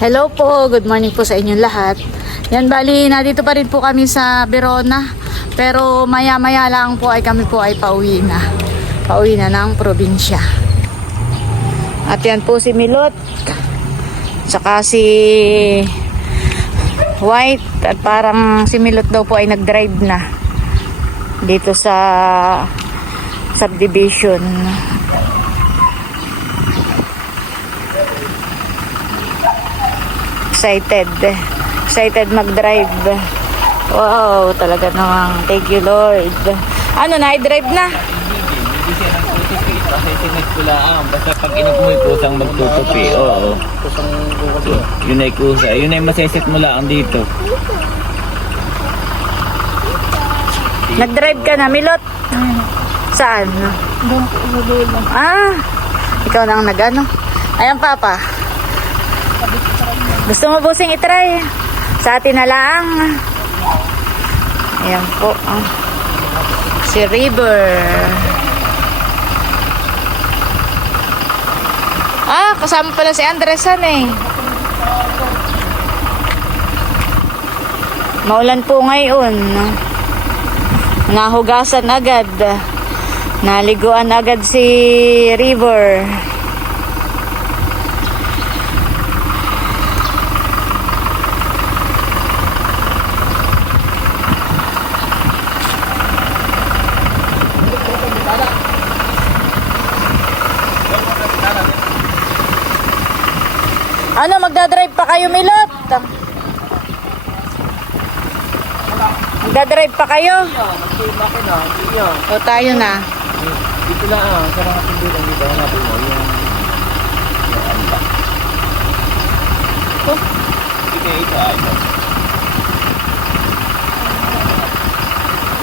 Hello po, good morning po sa inyong lahat. Yan, bali, nandito pa rin po kami sa Verona. Pero maya-maya lang po ay kami po ay pauwi na. Pauwi na ng probinsya. At yan po si Milot. Tsaka si White. At parang si Milot daw po ay nag-drive na. Dito sa subdivision. Excited. Excited mag-drive. Wow, talaga namang thank you Lord. Ano na, drive na? Kasi sinagpulaan. Basta pag inugmoy kusang magtutupi. Oo. Kusang bukas yun. Ay kusa. Yun ay maseset mo lang dito. Nag-drive ka na, Milot? Saan? Doon po. Ah, ikaw nang nag-ano? Ayan, Papa. Gusto mo busing itry? Sa atin na lang. Ayan po. ah. Si River. Ah, kasama pala si Andresan eh. Maulan po ngayon. Nahugasan agad. Naliguan agad si River. Ano, magdadrive pa kayo, Milot? Magdadrive pa kayo? O tayo na. Dito lang ah. Sarang ating dito. Dito hanapin mo. Yung... Oh. Ito, ito. Ito.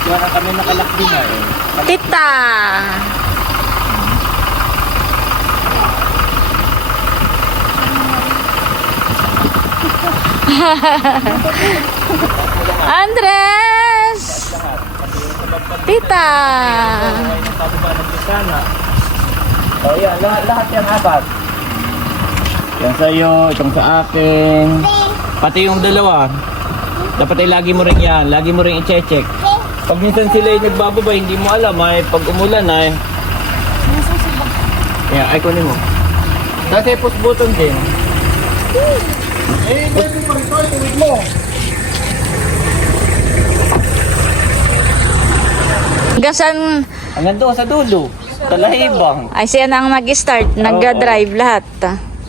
Kaya na kami nakalakdi na eh. Tita! Andres! Tita! Oh, yan. Lahat, lahat yan apat. Yan sa'yo, itong sa akin. Pati yung dalawa. Dapat ay lagi mo rin yan. Lagi mo rin i-check. Pag minsan sila ay nagbababa, hindi mo alam ay pag umulan ay. Yeah, ay kunin mo. Dati push button din. Eh, pwede pa rin ito. Tuwid mo. Hanggang saan? Hanggang doon sa dulo. Talahibang. Ay, siya na ang nag-start. Nag-drive lahat.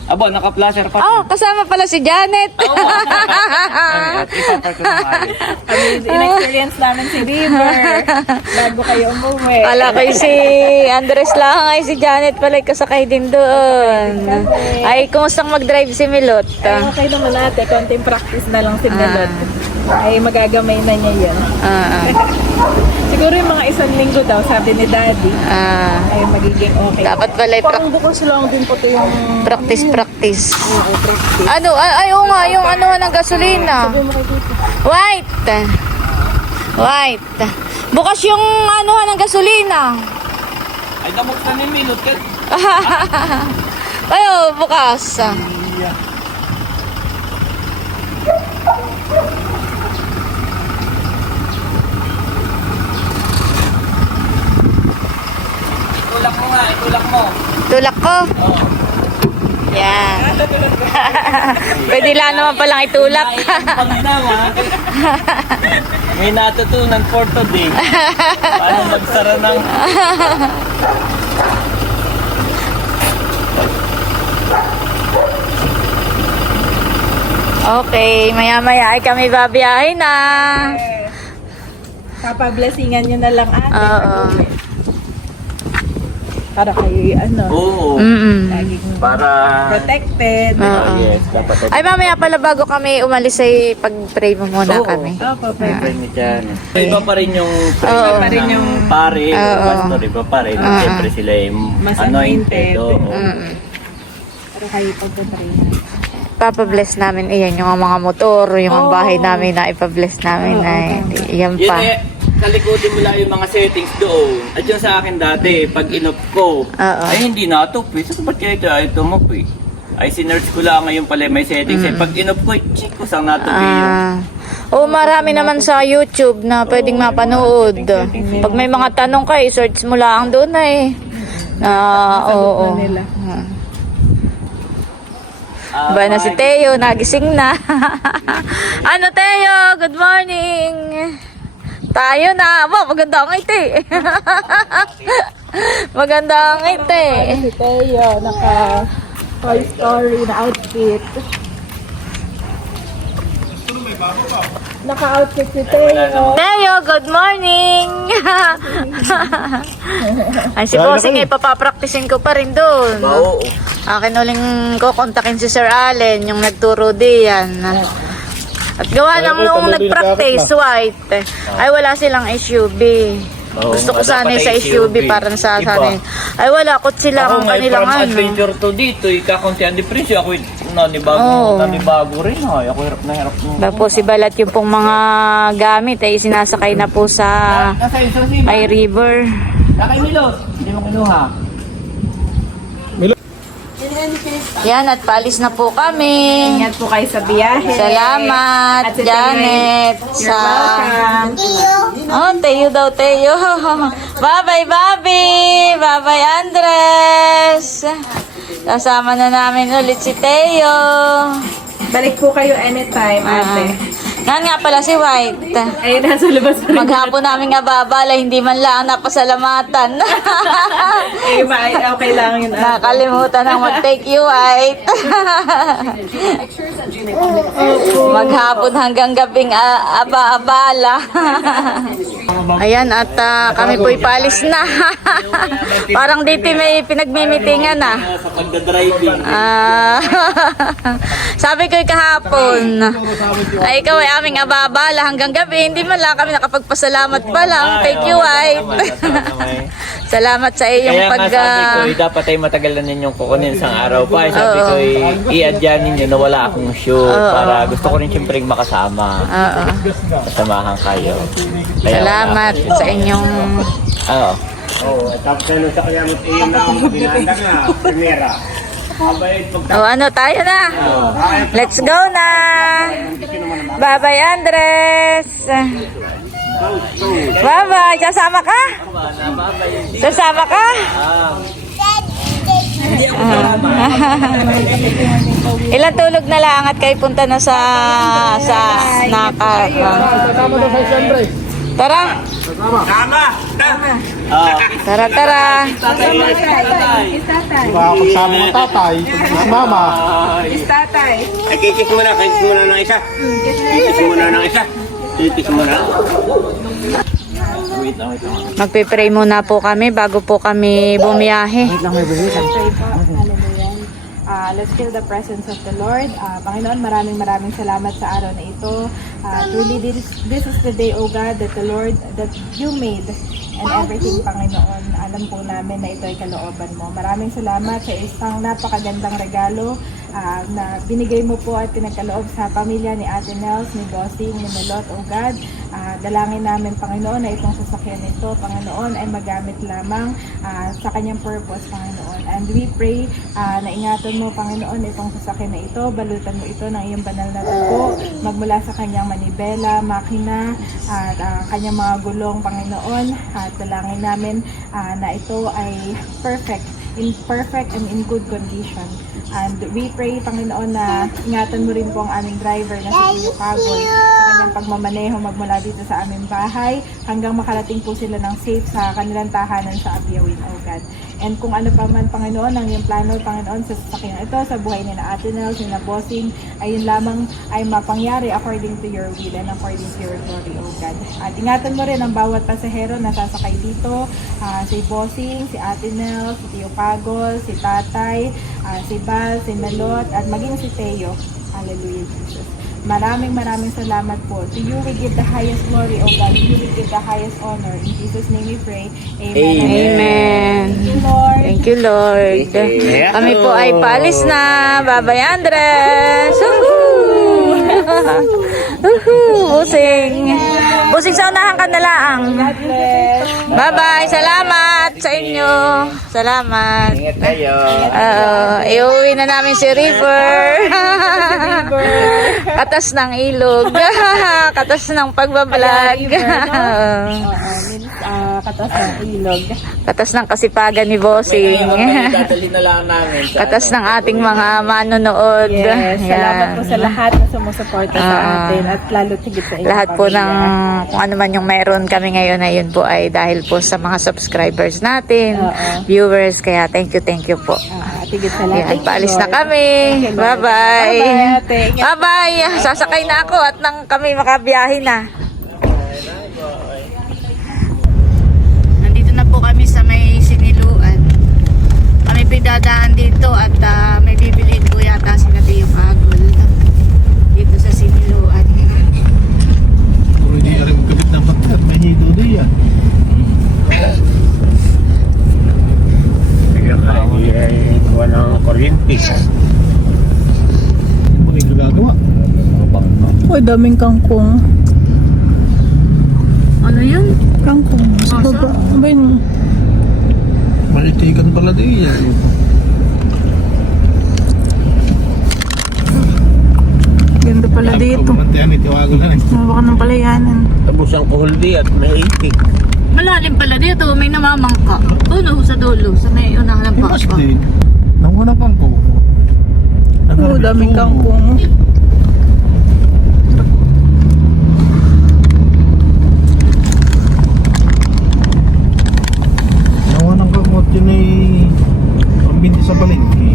Abo, naka-flasher pa. Oh, kasama pala si Janet. Ay, at ipapark ko na maayos. In-experience namin si River bago kayo umuwi. Kala ko yung si Andres lang ay si Janet pala kasakay din doon. Ay, kumustang mag-drive si Milot? Ay, okay naman ate, konting practice na lang si Melot. Ay, magagamay na niya yun. Ah, Siguro yung mga isang linggo daw, sabi ni Daddy, ah, ay magiging okay. dapat pala yung Parang bukas lang din po ito yung practice, practice. Oo, practice. Ano, ay, ay, oo nga, yung ano ng gasolina. Sabi mo kay Tito. White. White. Bukas yung ano ng gasolina. Ay, damok na ni Minot. Ay, oh, bukas. Itulak mo nga, itulak mo. Tulak ko. Oo. Yan. Pwede lang naman palang itulak. May natutunan for today. Paano magsara ng... Okay, maya-maya ay kami babiyahe na. Papablessingan nyo na lang ate. Oo. pag-uwi. Para kayo ano, Oo. Mm-mm. laging Para... protected. Oo. Yes, dapat. Ay, mamaya pala bago kami umalis ay pag-pray mo muna Oo. kami. Opo, pwede. ni Jan. Iba pa rin yung Oo. pa rin yung pare, Oo. pastor, iba pa rin. Oo. Siyempre sila yung Mas anointed. anointed. oo. Mm-mm. Para kayo pagpatrain. Papabless namin iyan yung mga motor, yung mga bahay namin na ipabless namin Oo, ay iyan Yun pa. eh, kalikutin mo lang yung mga settings doon. At yung sa akin dati, pag inop ko, Oo. ay hindi natupi. So, ba't kaya ito ay tumupi? Ay, sinerch ko lang ngayon pala may settings. Eh, pag inop ko, check ko saan natuloy yun. Ah. Oo, marami naman sa YouTube na pwedeng mapanood. Pag may mga tanong ka, i-search mo lang doon na eh. Ah, oo. oo. na nila. Ah, Ba na si Teo, nagising na. ano Teo, good morning. Tayo na. Aba, maganda ang ngiti. maganda ang ngiti. Si Teo, naka Toy Story na outfit. Naka-outfit si Teo. Teo, good morning. Ay, si Bossing, ipapapraktisin ko pa rin doon. Oo. Akin uling ko kontakin si Sir Allen, yung nagturo diyan. At gawa ng nung nag-practice, white. Ay, wala silang SUV. Oo, Gusto ko sana ay sa SUV SUV. para sa Iba. sana. Ay, wala. Kutsi lang Ako ang nga, kanilang from ano. adventure to dito, ikakuntihan di presyo. Ako, nanibago, Oo. nanibago rin. Ay, ako hirap na hirap. mo. Tapos si Balat yung pong mga gamit ay sinasakay na po sa Nasa ay river. Kakay Milos. Hindi mo kinuha. Yan, at paalis na po kami. Ingat po kayo sa biyahe. Salamat, At si Janet. You're Sa... welcome. Oh, Teo daw, Teo. Bye-bye, Bobby. Bye-bye, Andres. Kasama na namin ulit si Teo. Balik po kayo anytime, ate. Nan nga pala si White. Ayun, nasa labas pa rin. Maghapon namin nga babala, hindi man lang napasalamatan. Eh, ma- okay lang yun, ate. Nakalimutan ang mag-take you, White. Maghapon hanggang gabing ah, aba-abala. Ayan, at ah, kami po'y paalis na. Parang dito may pinagmimitingan na. Sa pagdadriving. Ah, sabi ko kahapon, ay ikaw ay aming ababala hanggang gabi, hindi man lang kami nakapagpasalamat pa lang. Thank you, White. Salamat sa iyong Kaya pag... nga sabi ko, ah, eh, dapat ay matagal na ninyong kukunin isang araw pa. Eh, Sabi Oo. ko, eh, i-adyan ninyo na wala akong shoot para gusto ko rin siyempre makasama. Oo. Kasamahan kayo. Kaya Salamat sa inyong... wala. Oo. Oo, tapos ano sa kanya mo iyon na ang binanda nga, primera. Pag Oh, ano, tayo na. Let's go na. Bye-bye, Andres. Bye-bye. Sasama ka? Sasama ka? Ilang tulog na lang at kayo punta na sa sa naka. Kasama daw sa siyempre. Tara. Ah, Tara, tara. Baka pagsama ng tatay, si mama. Is tatay. Ay, kikis mo na, kikis mo na ng isa. Kikis mo na ng isa. Kikis mo na. wait lang, wait lang. Magpe-pray muna po kami bago po kami bumiyahe. Pray po. Hallelujah. Ah, let's feel the presence of the Lord. Ah, Panginoon, maraming maraming salamat sa araw na ito. Ah, truly, this, this is the day, O God, that the Lord, that you made and everything, Panginoon. Alam po namin na ito ay kalooban mo. Maraming salamat sa isang napakagandang regalo ah, na binigay mo po at pinagkaloob sa pamilya ni Ate Nels, ni Bossing, ni Melot, O God. Ah, dalangin namin, Panginoon, na itong sasakyan nito, Panginoon, ay magamit lamang ah, sa kanyang purpose, Panginoon. And we pray ah, na ingatan mo, Panginoon, itong sasakyan na ito, balutan mo ito ng iyong banal na dugo, magmula sa kanyang manibela, makina, at ah, kanyang mga gulong, Panginoon. At dalangin namin ah, na ito ay perfect, in perfect and in good condition. And we pray, Panginoon, na ingatan mo rin po ang aming driver na si Tio Cagol sa kanyang pagmamaneho magmula dito sa aming bahay hanggang makarating po sila ng safe sa kanilang tahanan sa Abiawin, O God. And kung ano pa man, Panginoon, ang iyong plano, Panginoon, sa sasakyan ito, sa buhay ni na Ate Nels, ni na Bossing, ayun lamang ay mapangyari according to your will and according to your glory, O God. At ingatan mo rin ang bawat pasahero na sasakay dito, ah, si Bossing, si Ate Nels, si Tio Pagol, si Tatay, ah, si Bal, si Melot, at maging si Teo. Hallelujah, Jesus. Maraming maraming salamat po. To you we give the highest glory, O God. To you we give the highest honor. In Jesus' name we pray. Amen. Amen. Thank you, Lord. Thank you, Lord. Kami po ay paalis na. Bye-bye, Andres. Woohoo! Woohoo! Busing. Busing sa unahan ka na lang. Bye-bye. Salamat sa inyo. Salamat. Ingat kayo. Oo, iuwi na namin si River. Katas ng ilog. Katas ng pagbablog. Oo, ah, katas ng ilog. Katas ng kasipagan ni Bossing. Dadali na lang namin. Katas ano. ng ating mga manonood. Yes, salamat po sa lahat na sumusuporta sa Ah. atin at lalo tigit sa inyong Lahat po pamilya. ng kung ano man yung meron kami ngayon ay yun po ay dahil po sa mga subscribers natin, Oo. viewers. Kaya thank you, thank you po. Ah, tigit sa lahat. You, paalis na kami. Bye-bye. Bye-bye. Sasakay na ako at nang kami makabiyahe na. Kami pinadaan dito at ah, may bibiliin po yata si Nati yung agol. Dito sa siniluan. Kung hindi alam magkabit ng pagkat, may hido doon yan. Kaya ay kuha ng kuryente. Yung mga gagagawa. Uy, daming kangkong. Ano yun? Kangkong. Sa baba. Ano ba yun? Malitikan pala doon yan. Ganda pala dito. Kumantihan ito, wago lang. Mabaka ng palayanan. Tapos ang kuhuldi at may 80. Malalim pala dito. May namamangka. Uno sa dulo. Sa may unang Eh, mas lampak. din. Nangunang kangkong. Oo, daming kangkong. Nangunang kangkong at yun ay pambindi sa palengke.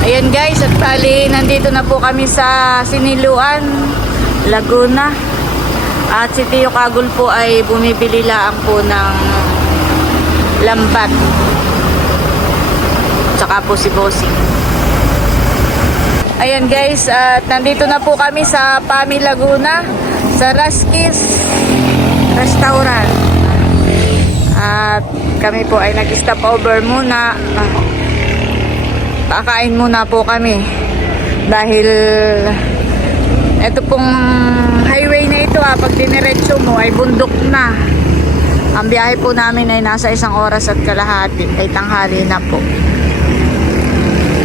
Ayan guys, at bali, nandito na po kami sa Siniluan, Laguna. At si Tio Kagul po ay bumibili lang po ng lambat. Tsaka po si Bossing. Ayan guys, at nandito na po kami sa Pami Laguna, sa Raskis Restaurant. At kami po ay nag-stop over muna. Ah, kakain muna po kami dahil ito pong highway na ito ah, pag diniretso mo ay bundok na. Ang biyahe po namin ay nasa isang oras at kalahati ay tanghali na po.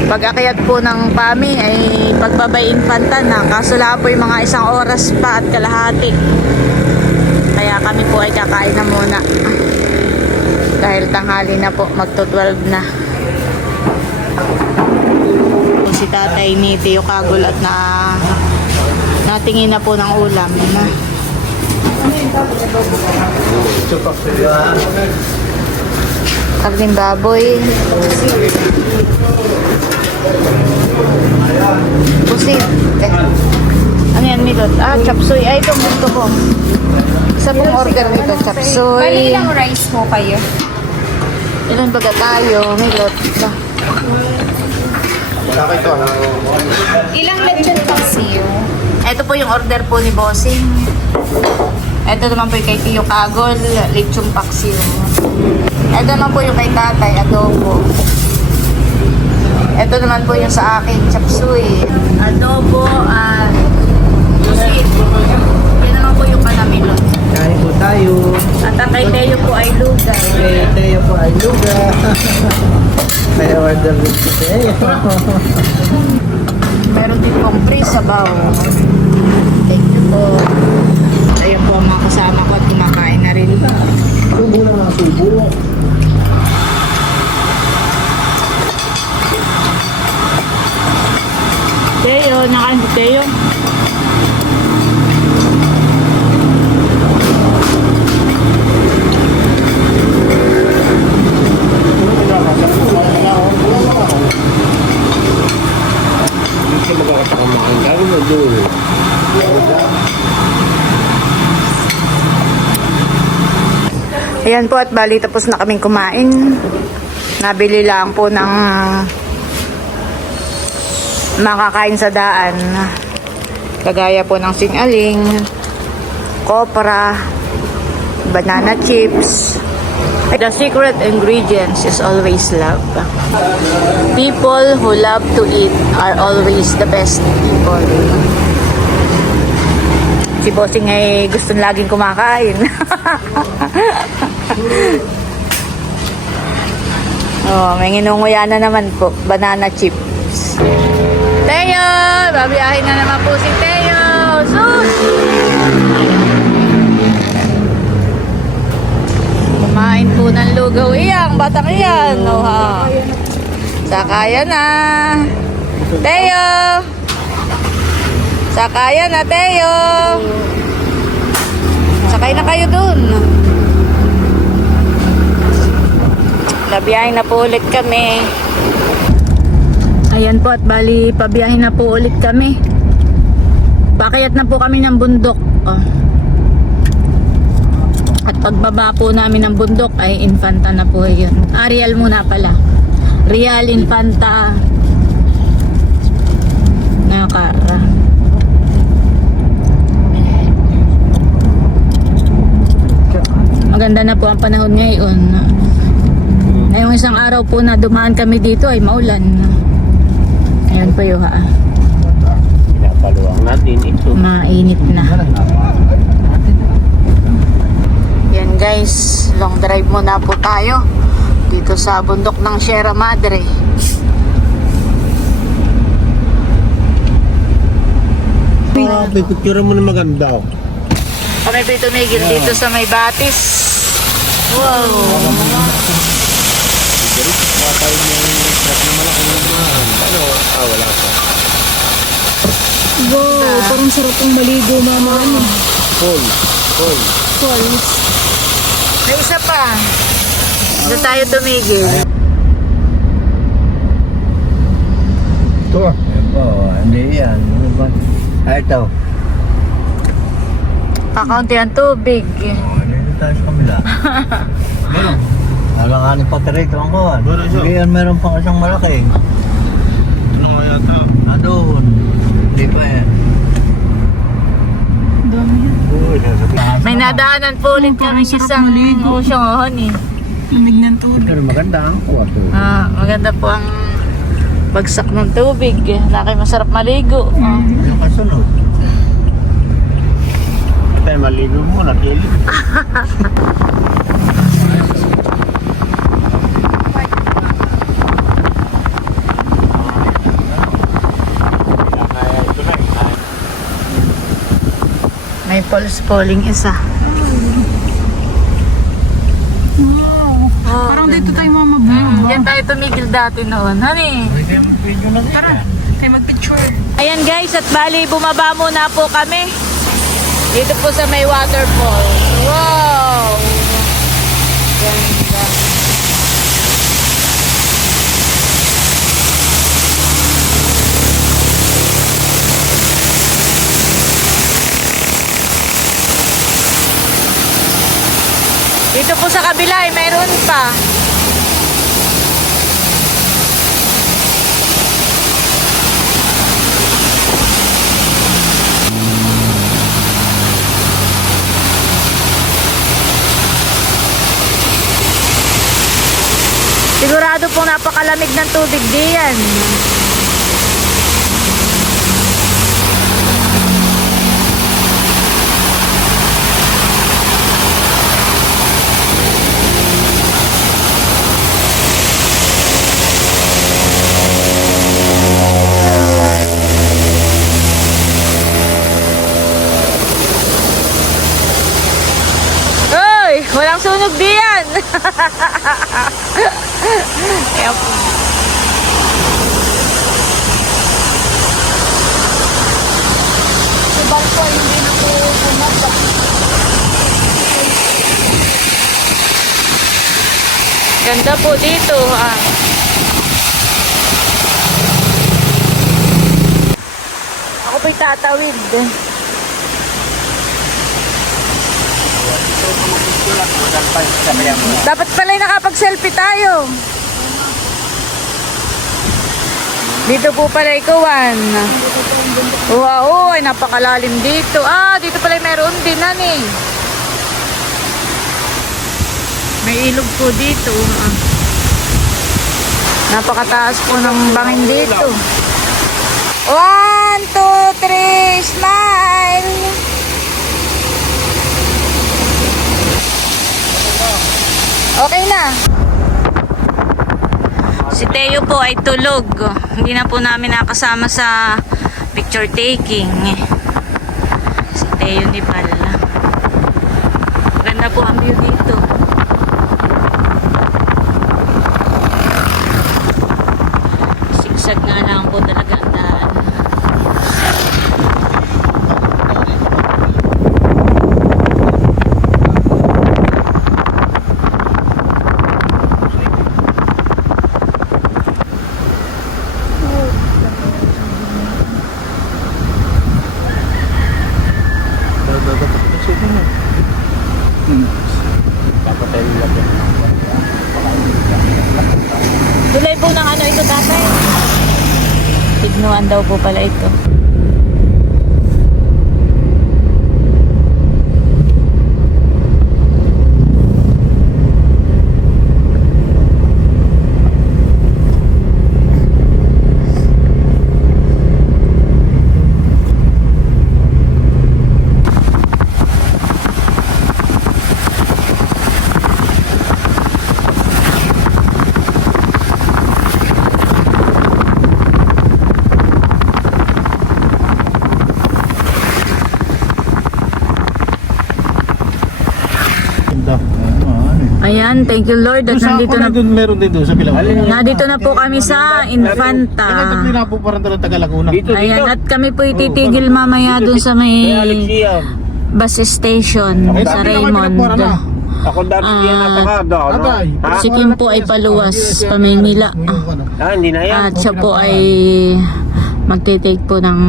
Pag akyat po ng PAMI ay pagbabay infanta na kaso lang po yung mga isang oras pa at kalahati. Kaya kami po ay kakain na muna. Dahil tanghali na po magto 12 na si tatay ni Teo Kagol at na natingin na po ng ulam na Karning baboy. Pusit. Eh. Ano yan, Milot? Ah, chapsuy. Ay, itong gusto ko. Isa pong order nito, chapsuy. Bali ilang rice po kayo? Ilan baga tayo, Milot? Ba? Ilang lechon paksiw? Ito po yung order po ni Bossing. Ito naman po yung kay Tio Kagol, lechong paksiw. Ito naman po yung kay Tatay, adobo. Ito naman po yung sa akin, chapsuy. Adobo at pusit. Yan naman po yung kanamilot. Kain po tayo. At ang kay Teo po ay lugar. Kay Teo po ay luga. May order din si Teo. Meron din pong free sabaw. Thank you po. Ayun po ang mga kasama ko at kumakain na rin. Subo lang ang subo. Teo, nakain si Teo. Ayan po at bali tapos na kaming kumain. Nabili lang po ng makakain sa daan. Kagaya po ng singaling, kopra, banana chips. The secret ingredients is always love. People who love to eat are always the best people. Si Bossing ay gusto laging kumakain. oh, may nginunguya na naman po. Banana chips. Teo! Babiyahin na naman po si Teo! Sus! Kumain po ng lugaw iyang, batang iyan. Oh, ha. Sakayan na. Teo! Sakayan na, Teo! Sakay na kayo dun. Nabiyahin na po ulit kami. Ayan po at bali pabiyahin na po ulit kami. Pakayat na po kami ng bundok. Oh. At pagbaba po namin ng bundok ay Infanta na po yun. Real muna pala. Real Infanta. Nakara. Maganda na po ang panahon ngayon. Ngayong isang araw po na dumaan kami dito ay maulan. Ayan po yung ha. Pinapaluang natin ito. Mainit na. Yan guys, long drive muna po tayo dito sa bundok ng Sierra Madre. Ah, may picture mo na maganda. oh. Kami po tumigil dito sa may batis. Wow! Wow, parang sarap ang maligo mama. Full. Full. Falls. May isa pa. Doon tayo tumigil. Ito ah. Po, hindi yan. Ano ba? Ah, ito. Kakaunti ang tubig. Oh, dito tayo sa kabila. Meron. Alanganin pa tirito ang kuhan. Meron siya. Hindi yan meron pang isang malaki. Ano nga yata? Ah, doon. Hindi pa yan. Uy, nasa May nadaanan po ulit kami isang ocean eh. Pero maganda ang kuha to. Ah, maganda po ang bagsak ng tubig. Nakay masarap maligo. Ah. Yung kasunod. Tayo maligo muna, kilig. Pulse falling isa. Parang dito tayo mamabay. Yan tayo tumigil dati noon. Honey. Tara, tayo mag-picture. Ayan guys, at bali bumaba muna po kami. Dito po sa may waterfall. Wow! Ganda. Dito po sa kabila ay mayroon pa. Sigurado pong napakalamig ng tubig diyan. Ayan po. Sa barko hindi na po bumaba. Ganda po dito ah. Ako po'y tatawid. Dapat pala nakapag-selfie tayo. Dito po pala ikawan. Wow, ay napakalalim dito. Ah, dito pala meron din ani. May ilog po dito. Ah. Napakataas po ng bangin dito. One, two, three, smile! Okay na. Si Teo po ay tulog. Hindi na po namin nakasama sa picture taking. Si Teo ni Bal. Ganda po ang view. Sigsag nga lang po talaga ang daan. Papatay nila po. Tulay po ng ano ito tatay. Tignuan daw po pala ito. Ganda. Ano eh. Ayan, thank you Lord at Doon sa nandito na na doon, meron din doon sa Bilaw. Nandito na po kami sa Infanta. Ito po parang talang taga Laguna. Dito, dito. Ayan, at kami po ititigil mamaya dun sa may Kaya Alexia. bus station sa sabi na kayo Raymond. na. Ako dati Ah, yan natakado. Ano? Agay. Ha? Si Kim po ay paluwas pa Maynila. Ah, hindi na yan. At siya po ay magte-take po ng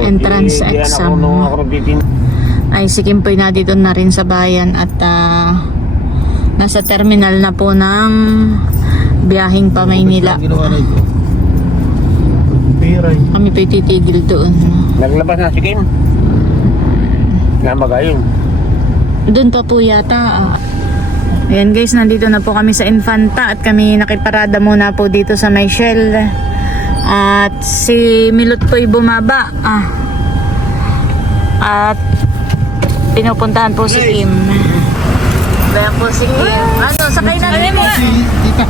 entrance Ako exam. nung ako nagtitin. Ay si Kim po ay nandito na rin sa bayan at ah, nasa terminal na po ng biyahing pa Maynila. Kami po titigil doon. Naglabas na si Kim. Namagayon. Doon pa po yata. ah. Ayan guys, nandito na po kami sa Infanta at kami nakiparada muna po dito sa Michelle. At si Milot po'y bumaba. Ah. At pinupuntahan po si Kim. Kaya po si Kim. Ano, sakay na rin mo. Si Tita.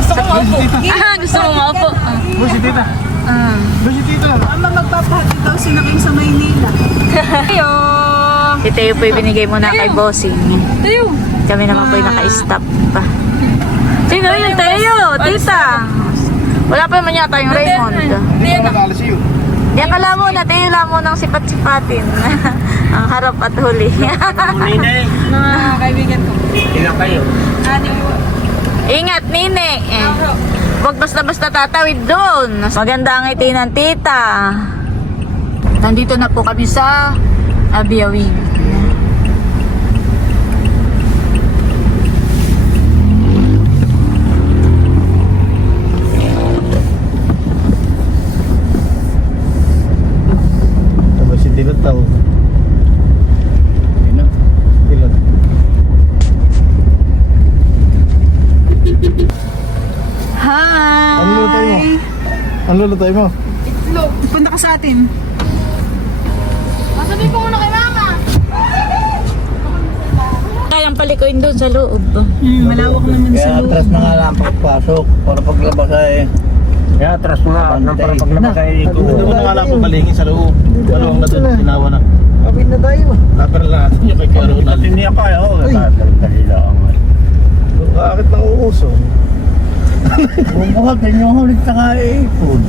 Gusto ko maupo. Ah, gusto mo maupo. Ah. Doon si Tita. Ah. Doon si Tita. Ama magpapahati daw sila kayo sa Maynila. Tayo! Si Teo po'y binigay muna kay Bossing. Tayo! Kami naman po'y naka-stop pa. Sino yun, Teo? Tita! Wala pa naman yata yung Raymond. Hindi ko nag-alas iyo. Di akala mo na, Teo lang mo ng sipat-sipatin. Ang harap at huli. Ninay. Mga kaibigan ko. Ilang kayo? Ano Ingat, Nine! Eh, huwag basta-basta tatawid doon. Maganda ang ngiti ng tita. Nandito na po kami sa Abiyawig. Tapos si Tita tao. Ayun na. Tila. Hi! Ano lulutay mo? Ano lulutay mo? Itlog. Punta ka sa atin. Kayang palikoyin doon sa loob. Hmm, malawak naman sa Kaya loob. atras na nga lang ang pagpasok. Para paglabas ay Kaya atras nga. Nang para paglabas ay ito. Doon mo na nga lang pabalingin sa loob. Dalawang na doon, tinawa na. Kapit na tayo. Lapar lang natin yung kay Karo At natin. hindi ako ayaw. Dali lang. Bakit nang uuso? Bumukat din yung ulit sa kaipon.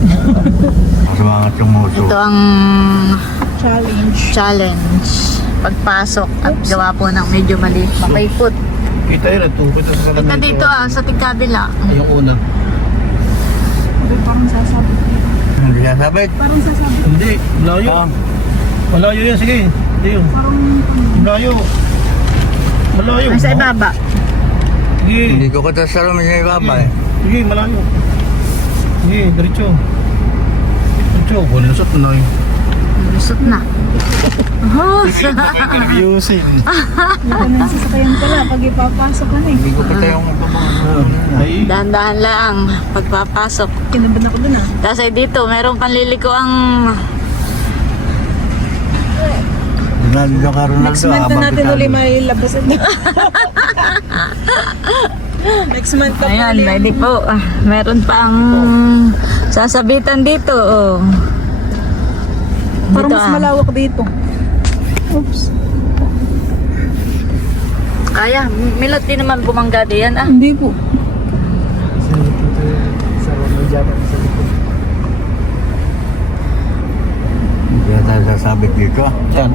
Sa mga tumuso. Ito ang Challenge. challenge. Pagpasok at gawa po ng medyo maliit. Makaipot. Kita yun, nagtupit sa salamin. Ito dito ah, sa tigkabila. Yung una. Parang sasabit. Hindi niya sabit. Parang sasabit. Hindi, malayo. Malayo yan, sige. Hindi yun. Malayo. Malayo. Ay, sa ibaba. Sige, Hindi ko katasaro mo niya ibaba eh. sige, malayo. Sige, diretso. Diretso, wala lusot na lang. Lusot na. Oh, Ayusin. Ito na yung sasakyan pala pag ipapasok ka na eh. Hindi ko pa tayong Ay, dahan-dahan lang pagpapasok. Kinaban ako dun ah. Kasi dito, merong panliliko ang Ronaldo ka Ronaldo. Next month na natin uli may labas at Next month pa Ayan, ready po. Ah, meron pang sasabitan dito. Oh. Parang Dito, mas ah. malawak dito. Oops. Kaya, milot din naman bumangga diyan ah. Hindi po. Hindi na tayo sasabit dito. ah. Yan.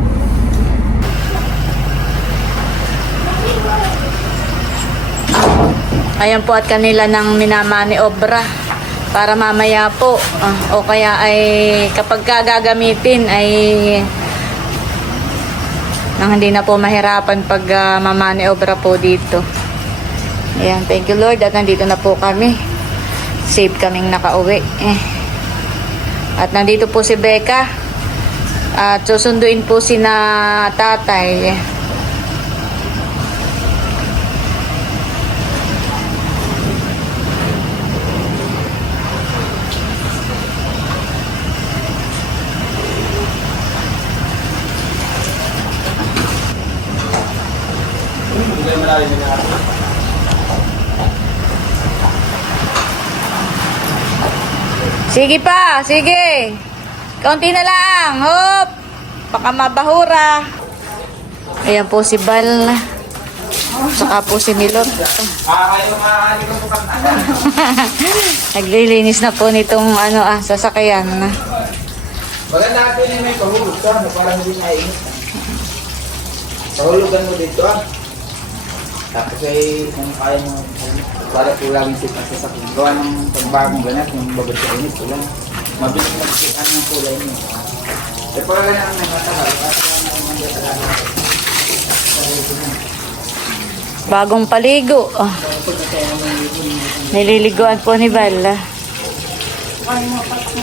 Ayan po at kanila ng minamani obra para mamaya po ah, o kaya ay kapag ka gagamitin ay nang hindi na po mahirapan pag ah, mamani obra po dito. Ayan, thank you Lord at nandito na po kami. Safe kaming nakauwi. Eh. At nandito po si Becca at susunduin po si na tatay. Sige pa, sige. Kaunti na lang. Hop. Baka mabahura. Ayan po si Bal. Saka po si Milot. Naglilinis na po nitong ano ah, sasakyan. Maganda natin yung may pahulog ka, no, para hindi mainit. Pahulugan mo dito ah. Tapos ay kung kaya mo, para po laging sit ang sasakyan. Gawa ng pagbagong ganat, yung babad sa init, ulan. Mabilis mag-sitan ng kulay niyo. Eh, para ganyan ang nagkatagal. Kasi ang nagkatagal. Bagong paligo. Oh. Nililiguan po ni ah.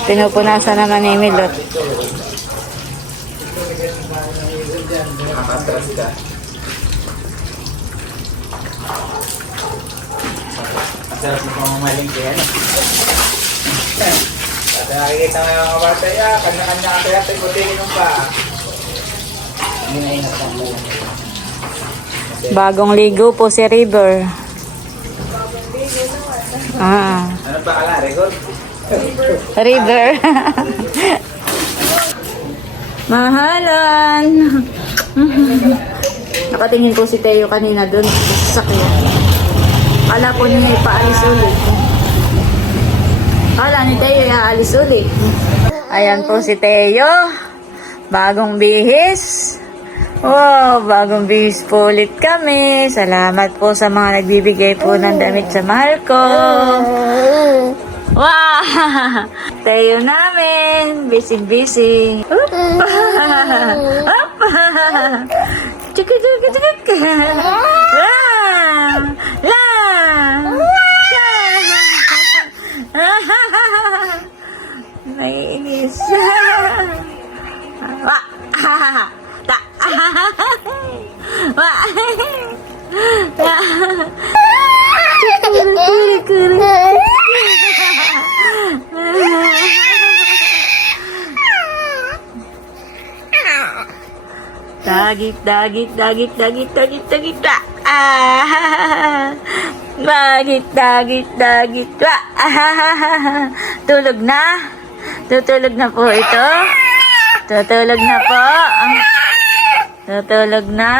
Pinupunasan naman ni Milot. Nakakatras ka. Masarap na pamamaling kaya no? At nakikita mo yung mga bata, ya, kanya-kanya kaya tayo butingin ng pa. Hindi na inat ang. Bagong ligo po si River. Ah, Ano ba ala, record? River. Mahalan. Nakatingin po si Teo kanina doon sa sakyan. Kala po niya ipaalis ulit. Kala ni Teo iaalis ulit. Ayan po si Teo. Bagong bihis. Wow, bagong bihis po ulit kami. Salamat po sa mga nagbibigay po ng damit sa mahal ko. Wow! Tayo namin. Busy-busy. Oop! Oop! Chuka, Naiinis. Wa! Ta! Wa! Kuru, kuru. Dagit, dagit, dagit, dagit, dagit, dagit, da. Ah, dagit, dagit, dagit, da. Ah, tulog na? Tutulog na po ito? Tutulog na po? Tutulog na?